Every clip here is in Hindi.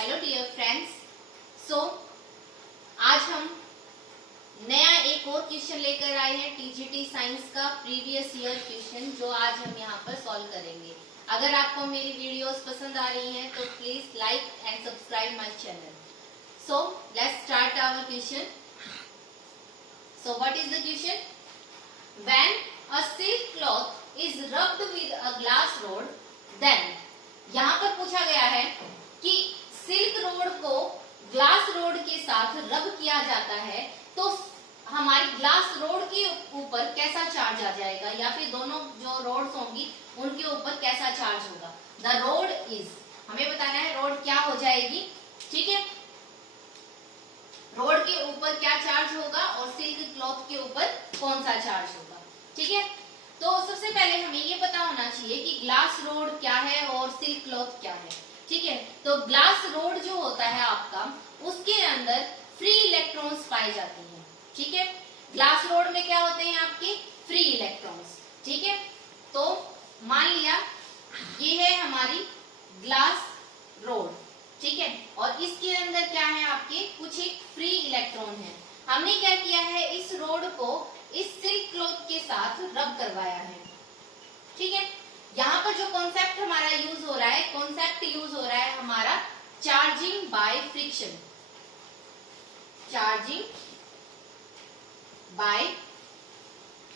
Hello dear friends. सो आज हम नया एक और क्वेश्चन लेकर आए हैं टीजीटी साइंस का प्रीवियस ईयर क्वेश्चन, जो आज हम यहाँ पर सॉल्व करेंगे। अगर आपको मेरी वीडियोस पसंद आ रही हैं तो please like and subscribe my channel. So let's start our question. So what is the question? When a silk cloth is rubbed with a glass rod, then यहाँ पर पूछा गया है कि सिल्क रोड को ग्लास रोड के साथ रब किया जाता है तो हमारी ग्लास रोड के ऊपर कैसा चार्ज आ जाएगा, या फिर दोनों जो रोड्स होंगी उनके ऊपर कैसा चार्ज होगा। द रोड इज, हमें बताना है रोड क्या हो जाएगी। ठीक है, रोड के ऊपर क्या चार्ज होगा और सिल्क क्लॉथ के ऊपर कौन सा चार्ज होगा। ठीक है, तो सबसे पहले हमें ये पता होना चाहिए कि ग्लास रोड क्या है और सिल्क क्लॉथ क्या है। ठीक है, तो ग्लास रोड जो होता है आपका, उसके अंदर फ्री इलेक्ट्रॉन्स पाए जाते हैं। ठीक है, ग्लास रोड में क्या होते हैं आपके फ्री इलेक्ट्रॉन्स। ठीक है, तो मान लिया ये है हमारी ग्लास रोड। ठीक है, और इसके अंदर क्या है आपके कुछ एक फ्री इलेक्ट्रॉन है। हमने क्या किया है, इस रोड को इस सिल्क क्लॉथ के साथ रब करवाया है। ठीक है, यहाँ पर जो कॉन्सेप्ट हमारा यूज हो रहा है, कॉन्सेप्ट यूज हो रहा है हमारा charging by friction. Charging by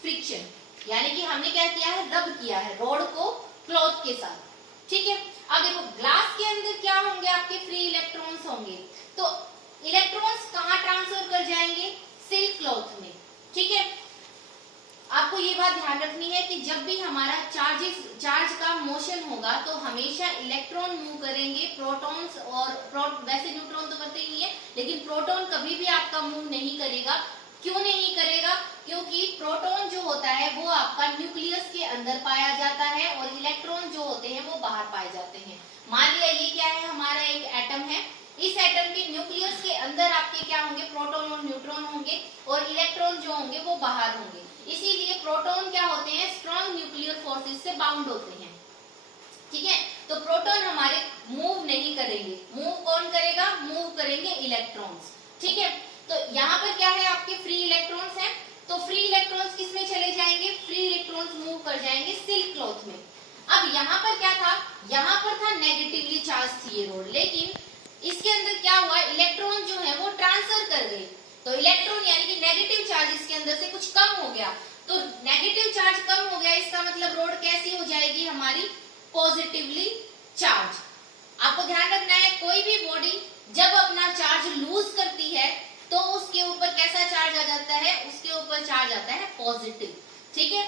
friction, यानी कि हमने क्या किया है, रब किया है रोड को क्लॉथ के साथ। ठीक है, अब देखो ग्लास के अंदर क्या होंगे, आपके फ्री इलेक्ट्रॉन्स होंगे, तो इलेक्ट्रॉन्स कहाँ ट्रांसफर कर जाएंगे, सिल्क क्लॉथ में। ठीक है, आपको ये बात ध्यान रखनी है कि जब भी हमारा चार्ज का मोशन होगा तो हमेशा इलेक्ट्रॉन मूव करेंगे, प्रोटॉन्स और वैसे न्यूट्रॉन तो करते ही है, लेकिन प्रोटॉन कभी भी आपका मूव नहीं करेगा। क्यों नहीं करेगा? क्योंकि प्रोटॉन जो होता है वो आपका न्यूक्लियस के अंदर पाया जाता है और इलेक्ट्रॉन जो होते हैं वो बाहर पाए जाते हैं। मान लिया ये क्या है, हमारा एक एटम है, इस एटम के न्यूक्लियस के अंदर आपके क्या होंगे, प्रोटॉन और न्यूट्रॉन होंगे, और इलेक्ट्रॉन जो होंगे वो बाहर होंगे। इसीलिए प्रोटॉन क्या होते हैं, स्ट्रॉन्ग न्यूक्लियर फोर्सेस से बाउंड होते हैं। ठीक है, तो प्रोटॉन हमारे मूव नहीं करेंगे, मूव कौन करेगा, मूव करेंगे इलेक्ट्रॉन्स। ठीक है, तो यहाँ पर क्या है, आपके फ्री इलेक्ट्रॉन्स हैं, तो फ्री इलेक्ट्रॉन्स किस में चले जाएंगे, फ्री इलेक्ट्रॉन्स मूव कर जाएंगे सिल्क क्लॉथ में। अब यहाँ पर क्या था, यहाँ पर था नेगेटिवली चार्ज थी ये रोड, लेकिन इसके अंदर क्या हुआ, इलेक्ट्रॉन जो है वो ट्रांसफर कर गए, तो इलेक्ट्रॉन यानी कि नेगेटिव चार्ज इसके अंदर से कुछ कम हो गया, तो नेगेटिव चार्ज कम हो गया, इसका मतलब रोड कैसी हो जाएगी, हमारी पॉजिटिवली चार्ज। आपको ध्यान रखना है, कोई भी बॉडी जब अपना चार्ज लूज करती है तो उसके ऊपर कैसा चार्ज आ जाता है, उसके ऊपर चार्ज आता है पॉजिटिव। ठीक है,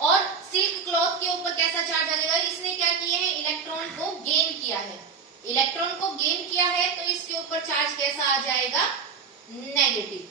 और सिल्क क्लॉथ के ऊपर कैसा चार्ज आ जाएगा, इसने क्या किया है, इलेक्ट्रॉन को गेन किया है, इलेक्ट्रॉन को गेन किया है, तो इसके ऊपर चार्ज कैसा आ जाएगा, नेगेटिव।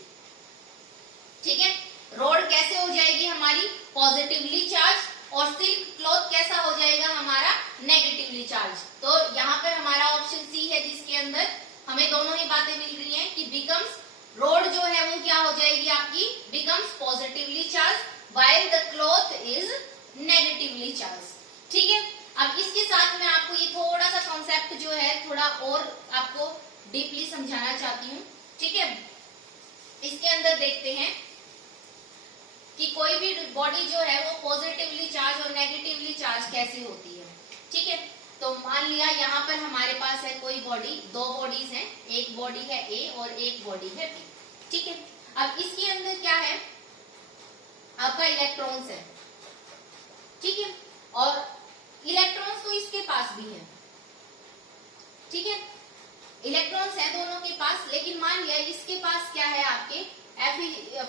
ठीक है, रोड कैसे हो जाएगी हमारी पॉजिटिवली चार्ज, और सिल्क क्लॉथ कैसा हो जाएगा हमारा नेगेटिवली चार्ज। तो यहाँ पर हमारा ऑप्शन सी है, जिसके अंदर हमें दोनों ही बातें मिल रही हैं कि बिकम्स, रोड जो है वो क्या हो जाएगी आपकी, becomes positively charge while the cloth is negatively charge. ठीक है, अब इसके साथ मैं आपको ये थोड़ा सा कॉन्सेप्ट जो है थोड़ा और आपको डीपली समझाना चाहती हूँ। ठीक है, इसके अंदर देखते हैं कि कोई भी बॉडी जो है वो पॉजिटिवली चार्ज और नेगेटिवली चार्ज कैसे होती है। ठीक है, तो मान लिया यहाँ पर हमारे पास है कोई बॉडी, दो बॉडीज हैं, एक बॉडी है ए और एक बॉडी है बी। ठीक है, अब इसके अंदर क्या है, आपका इलेक्ट्रॉन्स है। ठीक है, और इलेक्ट्रॉन्स तो इसके पास भी है। ठीक है, इलेक्ट्रॉन्स है दोनों के पास, लेकिन मान लिया इसके पास क्या है, आपके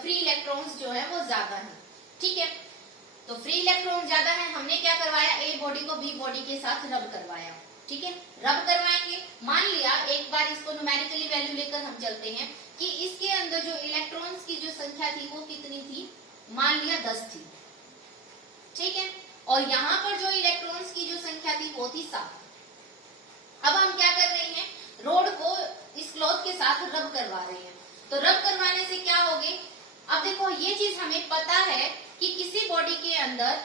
फ्री इलेक्ट्रॉन्स जो है वो ज्यादा है। ठीक है, तो फ्री इलेक्ट्रॉन ज्यादा है, हमने क्या करवाया, ए बॉडी को बी बॉडी के साथ रब करवाया। ठीक है, रब करवाएंगे, मान लिया एक बार इसको न्यूमेरिकली वैल्यू लेकर हम चलते हैं कि इसके अंदर जो इलेक्ट्रॉन्स की जो संख्या थी वो कितनी थी, मान लिया 10 थी। ठीक है, और यहाँ पर जो इलेक्ट्रॉन्स की जो संख्या थी वो थी 7। अब हम क्या कर रहे हैं, रोड को इस क्लॉथ के साथ रब करवा रहे हैं, तो रब करवाने से क्या होगी, अब देखो ये चीज हमें पता है कि किसी बॉडी के अंदर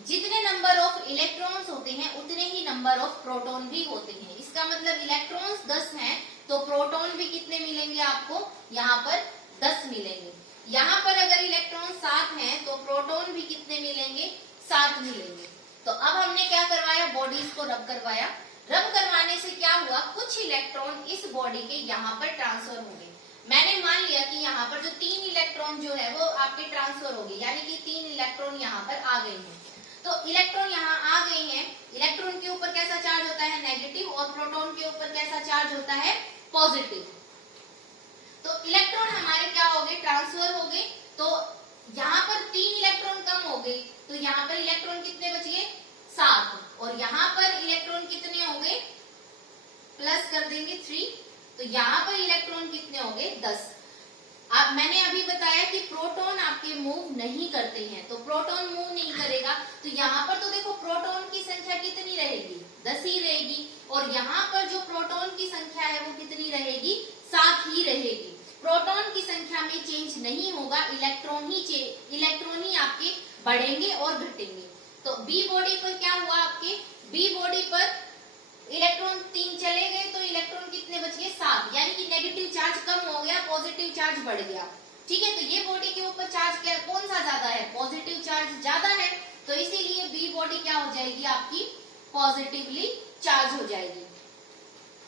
जितने नंबर ऑफ इलेक्ट्रॉन्स होते हैं उतने ही नंबर ऑफ प्रोटॉन भी होते हैं। इसका मतलब इलेक्ट्रॉन्स 10 हैं तो प्रोटॉन भी कितने मिलेंगे आपको, यहाँ पर 10 मिलेंगे। यहाँ पर अगर इलेक्ट्रॉन 7 हैं तो प्रोटॉन भी कितने मिलेंगे, 7 मिलेंगे। तो अब हमने क्या करवाया, बॉडीज को रब करवाया। रब करवाने से क्या हुआ, कुछ इलेक्ट्रॉन इस बॉडी के यहाँ पर ट्रांसफर होंगे। मैंने मान लिया कि यहाँ पर जो 3 इलेक्ट्रॉन जो है वो आपके ट्रांसफर हो गए, यानी कि 3 इलेक्ट्रॉन यहाँ पर आ गए हैं। तो इलेक्ट्रॉन यहाँ आ गए हैं, इलेक्ट्रॉन के ऊपर कैसा चार्ज होता है, नेगेटिव, और प्रोटॉन के ऊपर कैसा चार्ज होता है, पॉजिटिव। तो इलेक्ट्रॉन हमारे क्या हो गए, ट्रांसफर हो गए। तो यहाँ पर 3 इलेक्ट्रॉन कम हो गए, तो यहाँ पर इलेक्ट्रॉन कितने बच गए, 7, और यहाँ पर इलेक्ट्रॉन कितने हो गए, प्लस कर देंगे 3, तो यहाँ पर इलेक्ट्रॉन कितने हो गए, 10। अब मैंने अभी बताया कि प्रोटॉन आपके मूव नहीं करते हैं, तो प्रोटॉन मूव नहीं करेगा, तो यहाँ पर तो देखो प्रोटॉन की संख्या कितनी रहेगी, 10 ही रहेगी, और यहाँ पर जो प्रोटॉन की संख्या है वो कितनी रहेगी, 7 ही रहेगी। प्रोटॉन की संख्या में चेंज नहीं होगा, इलेक्ट्रॉन ही आपके बढ़ेंगे और घटेंगे। तो बी बॉडी पर क्या हुआ, आपके बी बॉडी पर इलेक्ट्रॉन 3 चले गए, तो इलेक्ट्रॉन कितने बच गए, 7, यानी कि नेगेटिव चार्ज कम हो गया, पॉजिटिव चार्ज बढ़ गया। ठीक है, तो ये बॉडी के ऊपर चार्ज क्या, कौन सा ज्यादा है, पॉजिटिव चार्ज ज्यादा है, तो इसीलिए बी बॉडी क्या हो जाएगी आपकी, पॉजिटिवली चार्ज हो जाएगी।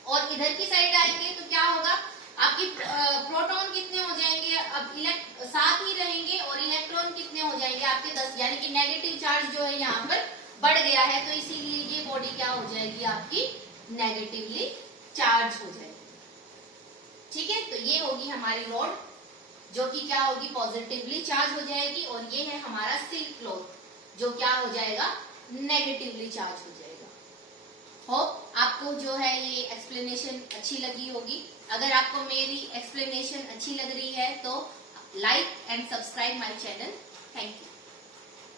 और इधर की साइड आएंगे तो क्या होगा, आपकी प्रोटॉन कितने हो जाएंगे, अब 7 ही रहेंगे, और इलेक्ट्रॉन कितने हो जाएंगे आपके 10, यानी कि नेगेटिव चार्ज जो है यहाँ पर बढ़ गया है, तो इसीलिए ये बॉडी क्या हो जाएगी आपकी, नेगेटिवली चार्ज हो जाएगी। ठीक है, तो ये होगी हमारी रॉड जो कि क्या होगी, पॉजिटिवली चार्ज हो जाएगी, और ये है हमारा सिल्क क्लॉथ जो क्या हो जाएगा, नेगेटिवली चार्ज हो जाएगा। होप आपको जो है ये एक्सप्लेनेशन अच्छी लगी होगी। अगर आपको मेरी एक्सप्लेनेशन अच्छी लग रही है तो like and subscribe my channel. Thank you.